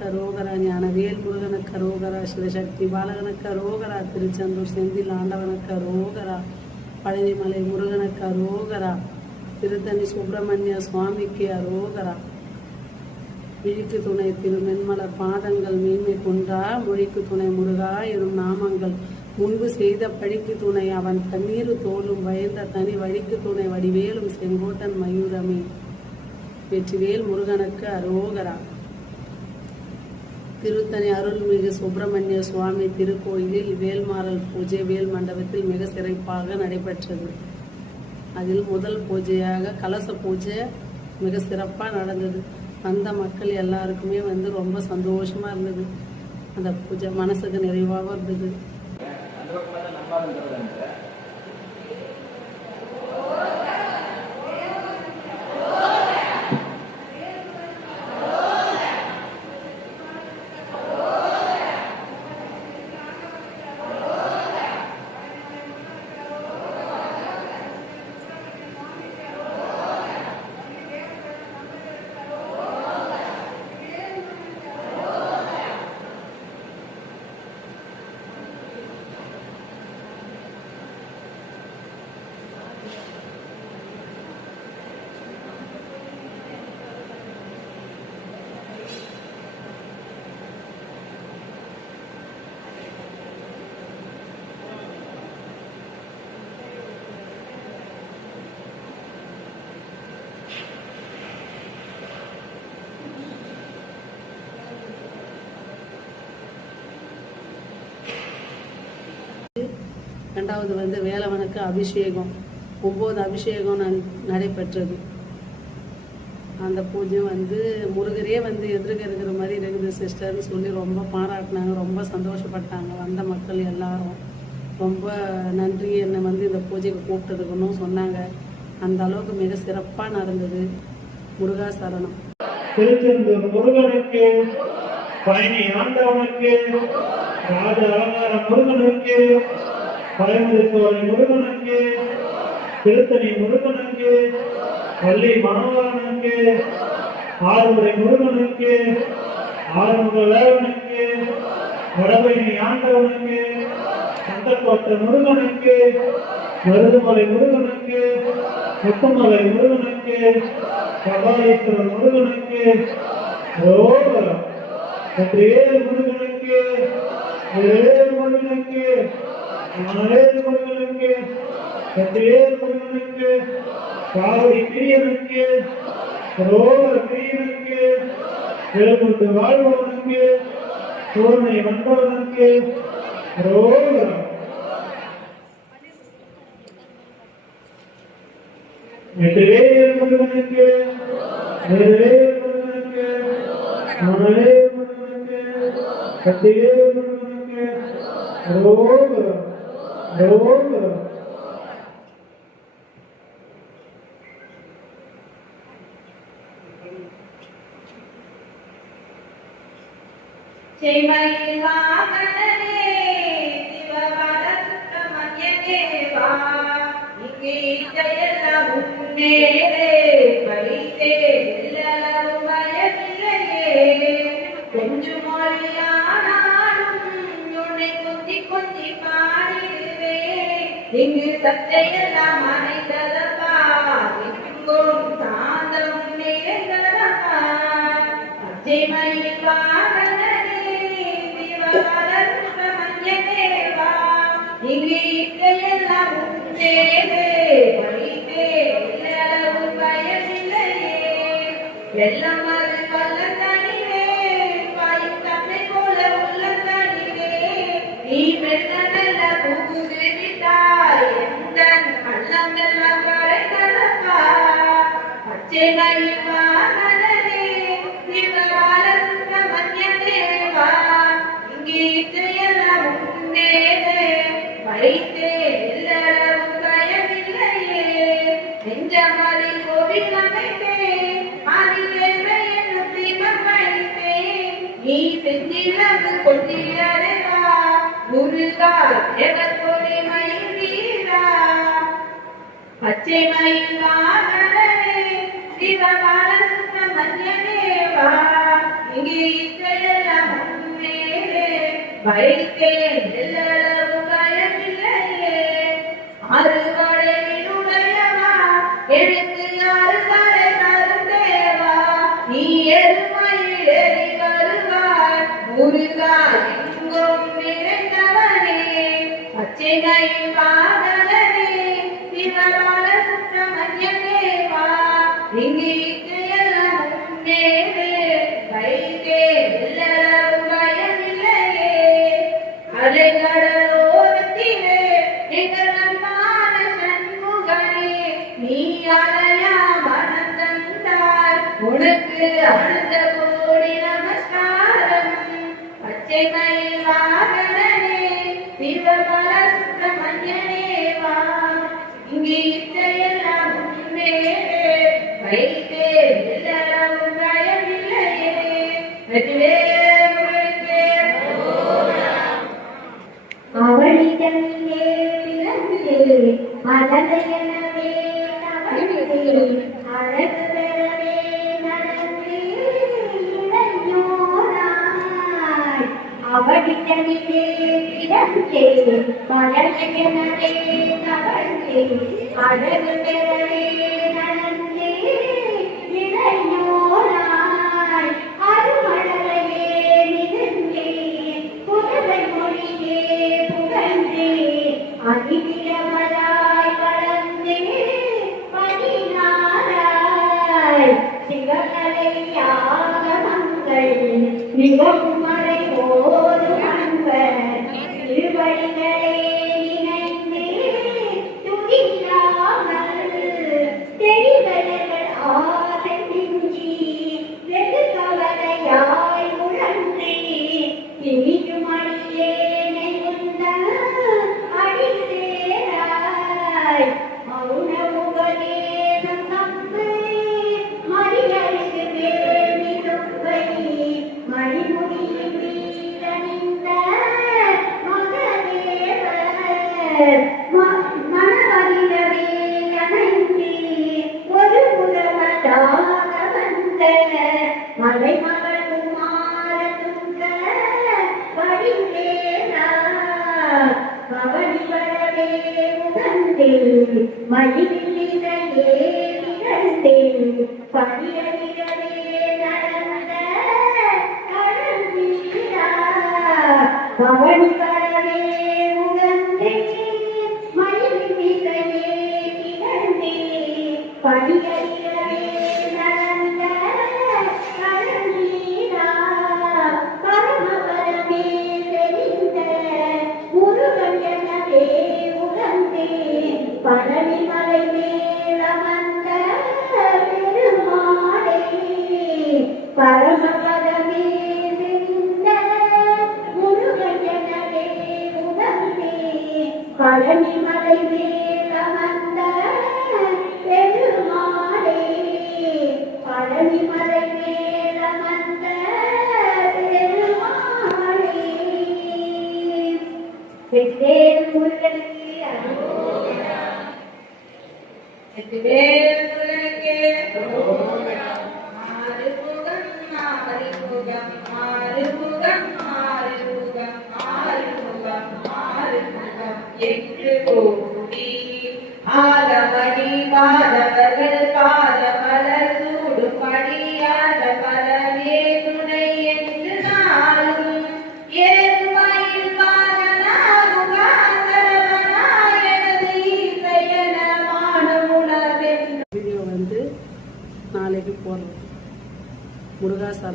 கரோகரா, ஞானவேல் முருகனுக்கு கரோகரா, சிவசக்தி பாலகனுக்கு கரோகரா, திருச்செந்தூர் செந்தில் ஆண்டவனுக்கு கரோகரா, பழனிமலை முருகனுக்கு கரோகரா, திருத்தணி சுப்பிரமணிய சுவாமிக்கு அரோகரா. விழிக்கு துணை திருமென்மலர் பாதங்கள் மேன்மை கொண்டா, மொழிக்கு துணை முருகா எனும் நாமங்கள் முன்பு செய்த பழிக்கு துணை அவன் தண்ணீர் தோலும் பயந்த தனி வழிக்கு துணை வடிவேலும் செங்கோட்டன் மயூரமே. வெற்றிவேல் முருகனுக்கு அரோகரா. திருத்தணி அருள்மிகு சுப்பிரமணிய சுவாமி திருக்கோயிலில் வேல்மாறல் பூஜை வேல் மண்டபத்தில் மிக சிறப்பாக நடைபெற்றது. அதில் முதல் பூஜையாக கலச பூஜை மிக சிறப்பாக நடந்தது. வந்த மக்கள் எல்லாருக்குமே ரொம்ப சந்தோஷமாக இருந்தது. அந்த பூஜை மனசுக்கு நிறைவாக இருந்தது. ரெண்டாவது வேலவனுக்கு அபிஷேகம் 9 அபிஷேகம் நடைபெற்றது. அந்த பூஜை முருகரே எதிர்க்க இருக்கிற மாதிரி இருக்குது சிஸ்டர்னு சொல்லி ரொம்ப பாராட்டினாங்க, ரொம்ப சந்தோஷப்பட்டாங்க. வந்த மக்கள் எல்லாரும் ரொம்ப நன்றி, என்னை இந்த பூஜைக்கு கூப்பிட்டதுக்குன்னு சொன்னாங்க. அந்த அளவுக்கு மிக சிறப்பாக நடந்தது. முருகா சரணம். திருச்செந்தூர் முருகனுக்கு, பழனி ஆண்டவனுக்கு, ராஜ அலங்கார முருகனுக்கு, பழமுதிர்சோலை முருகனுக்கு, திருத்தணி முருகனுக்கு, பள்ளி மணவாளனுக்கு, ஆறுமுறை முருகனுக்கு, ஆறுமுக வேலனுக்கு, வடபழனி ஆண்டவனுக்கு, சந்தக்கோட்டை முருகனுக்கு, மருதுமலை முருகனுக்கு, முத்துமலை முருகனுக்கு, கபாலீஸ்வரர் முருகனுக்கு, ரோகரம் வெற்றிவேல் முருகனுக்கு, வேல் முருகனுக்கு, ஞானவேல் முருகனுக்கு, வெற்றிவேல் முருகனுக்கு, காவடி பிரியனுக்கு, ரோகர பிரியனுக்கு, எழுமுட்டு வாழ்வனுக்கு, சூரனை வந்தவனுக்கு, ரோகரம் வெற்றிவேல் முருகனுக்கு, வேல் முருகனுக்கு, ஞானவேல் முருகனுக்கு, வெற்றிவேல் முருகனுக்கு, ரோகரம் ரோகரம். செம்மயில் வாகனனே சிவபால சுப்பிரமணிய தேவா, இங்கே இசையெல்லாம் முன்னேறே பழித்தே எல்லாரும் பயமில்லையே. கொஞ்சம் மொழியானாலும் உன்னை கொஞ்சி கொஞ்சி பாடிடுவே. இங்கு சத்தையெல்லாம் அனைத்ததப்பா, எங்கும் சாந்தம் நேர்ந்ததப்பா. செம்மயில் வாகனனே சிவபால சுப்பிரமணிய தேவா, இங்கு இசையெல்லாம் முன்னேறே பழித்தே எல்லாரும் பயமில்லையே. வெள்ளம் அது பள்ளத்தனிலே பாயும் தன்னை போல உள்ளத்தனிலே, நீ மெல்ல மெல்ல புகுந்து விட்டாய் எந்த பள்ளம் எல்லாம் கரைந்ததப்பா. பச்சை மயில் வாகனனே சிவபால சுப்பிரமணிய தேவா, இங்கே இசையெல்லாம் முன்னேறே பழித்தே எல்லாரும் பயமில்லையே. நெஞ்சமலை கோவில் அமைத்தேன், அதிலே என்னும் தீபம் வைத்தேன். நீ செஞ்சிலது கொண்டியடைவா முருகா ஜெகத்கொடி மயில் வீரா. பச்சை மயில் வாகனனே சிவபால சுப்பிரமணிய தேவா, இங்கே இசையெல்லாம் முன்னேறே வைத்தேன் எல்லளவு பயமில்லையே அறுவடையினுடையவா எனக்கு அறுவடை தருந்தேவா நீ எருமையில் ஏறி வருவாய் முருகா எங்கும் நிறைந்தவனே பச்சைமையின் பாதகனே சிவபால சுப்பிரமணியனேவா இங்கு இசையெல்லாம் முன்னேறே வைத்தேன் எல்லளவு பயமில்லையே அலைகடலோரத்திலே எங்கள் அன்பான சண்முகனே நீ அலையா மனம் தந்தார் உனக்கு அழுத கோடி நமஸ்காரம் பச்சை மயில் வாகனனே சிவபல சுப்பிரமணியனேவா இங்கே இசையெல்லாம் முன்னேறே வைத்தே எல்லளவு பயமில்லையே அவளிடமிலே பிறந்தே மலரையனவே தவழ்ந்தே அழகு பெறவே நடந்தே இளையோராய் அவளிடமிலே பிறந்தே மலரையனவே தவழ்ந்தே அழகு பெறவே நடந்தே இளையோராய் அருமழலையே மிகுந்தே புதுவை மொழியே புகழ்ந்தே அதிவிரமராய் வளர்ந்தே பதினாராய் சிவகலையாகமங்கள் நிகழ்மறை ஓரும் அன்பர் திருவடிகளே நினைந்தே துதியாமல் தெரிவர்கள் ஆசை மிஞ்சி வெகு கவலையாய் உழன்றே திரியும் அடியேனை உந்தன் அடிசேராய் மௌன உபதேசம் தந்து மறியலுக்கு வேணி தொப்பை மணிமுடியின் வீரணிந்த மகதேவர் மனவரிடவே அணைந்தே ஒரு புறமதாக வந்த மலைமகள் குமார துங்க வடிவேலா பவனி வரவே உகந்தே மயிலினையே நிகழ்ந்தே படியடிகளே நடந்த கடந்தீரா பவனி வரவே உகந்தே மயிலினையே நிகழ்ந்தே படியடிகளே நடந்த கடந்தீரா பரமபரமே தெரிந்த முருகன் எனவே உகந்தே பழனிமலை மேலமர்ந்த பெருமாளே பரமபதமே தெரிந்த முருகன் எனவே உகந்தே பழனிமலை மேலமர்ந்த பெருமாளே பழனிமலை மேலமர்ந்த பெருமாளே வெற்றிவேல் முருகனுக்கு வெற்றிவேல் முருகனுக்கு ஆறுமுகம் ஆறுமுகம் ஆறுமுகம் ஆறுமுகம் ஆறுமுகம் ஆறுமுகம் என்று கூடி ஆதவடி பாதவர்கள் பாதமலர் சூடுபடி ஆதவரவே துணை என்று நாளும் ஏதுமயில் பாதனாகுகாந்தரவனாயனது ஈசையன மானமுளவென்று வீடியோ வந்து நாளைக்கு போடுறோம் முருகாசரம்